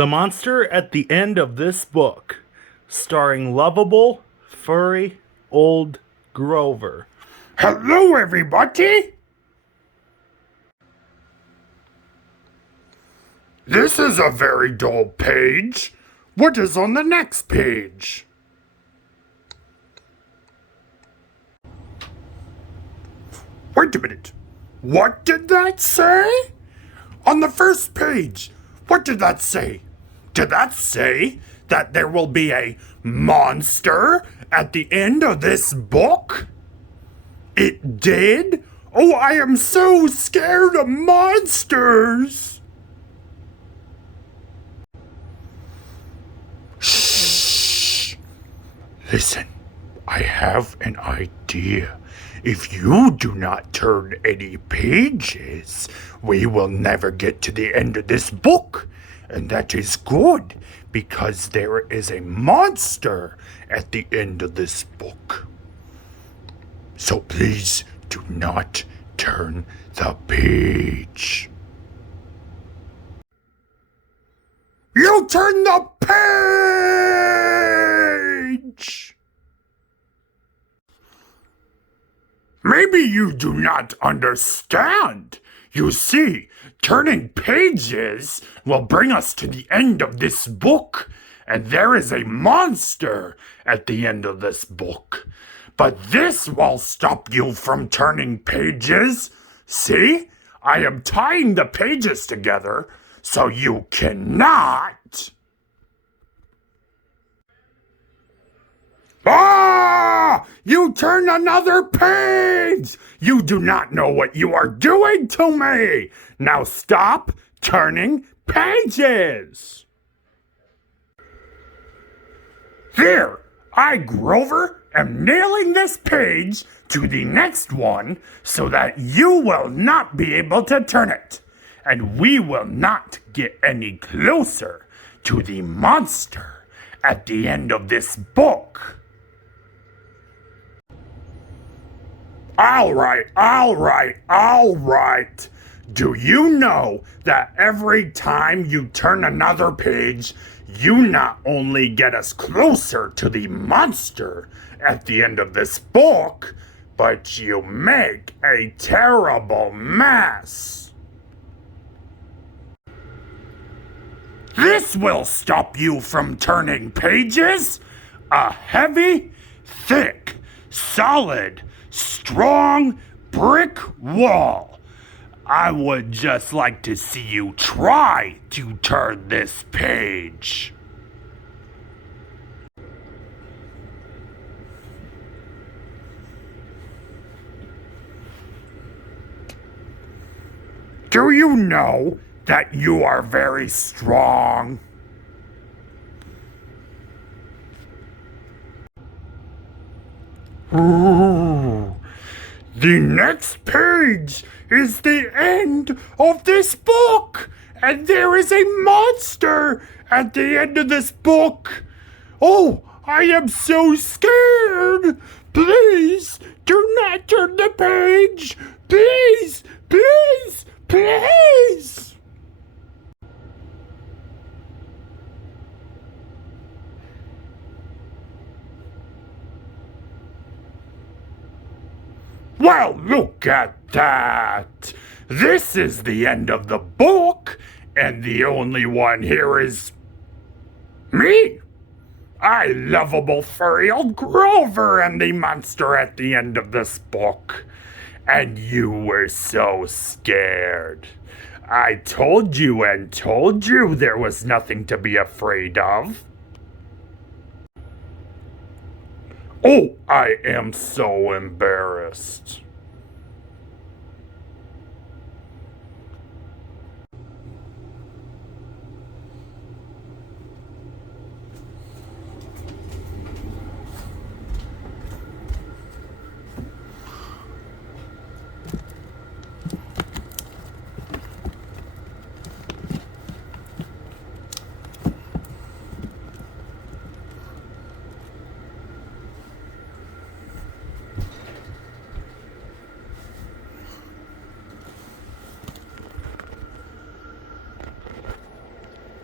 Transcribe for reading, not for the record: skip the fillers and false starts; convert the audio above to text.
The monster at the end of this book, starring lovable, furry, old Grover. Hello, everybody! This is a very dull page. What is on the next page? Wait a minute. What did that say? On the first page, what did that say? Did that say that there will be a monster at the end of this book? It did? Oh, I am so scared of monsters! Shh! Listen, I have an idea. If you do not turn any pages, we will never get to the end of this book. And that is good, because there is a monster at the end of this book. So please do not turn the page. You turn the page! Maybe you do not understand. You see, turning pages will bring us to the end of this book, and there is a monster at the end of this book. But this will stop you from turning pages. See? I am tying the pages together so you cannot. Ah! You turn another page! You do not know what you are doing to me! Now stop turning pages! Here, I, Grover, am nailing this page to the next one so that you will not be able to turn it. And we will not get any closer to the monster at the end of this book. All right. Do you know that every time you turn another page, you not only get us closer to the monster at the end of this book, but you make a terrible mess? This will stop you from turning pages. A heavy, thick, solid, strong brick wall. I would just like to see you try to turn this page. Do you know that you are very strong? Ooh. The next page is the end of this book, and there is a monster at the end of this book. Oh, I am so scared. Please do not turn the page. Please. Well, look at that! This is the end of the book, and the only one here is me. I, lovable furry old Grover, am the monster at the end of this book. And you were so scared. I told you there was nothing to be afraid of. Oh, I am so embarrassed.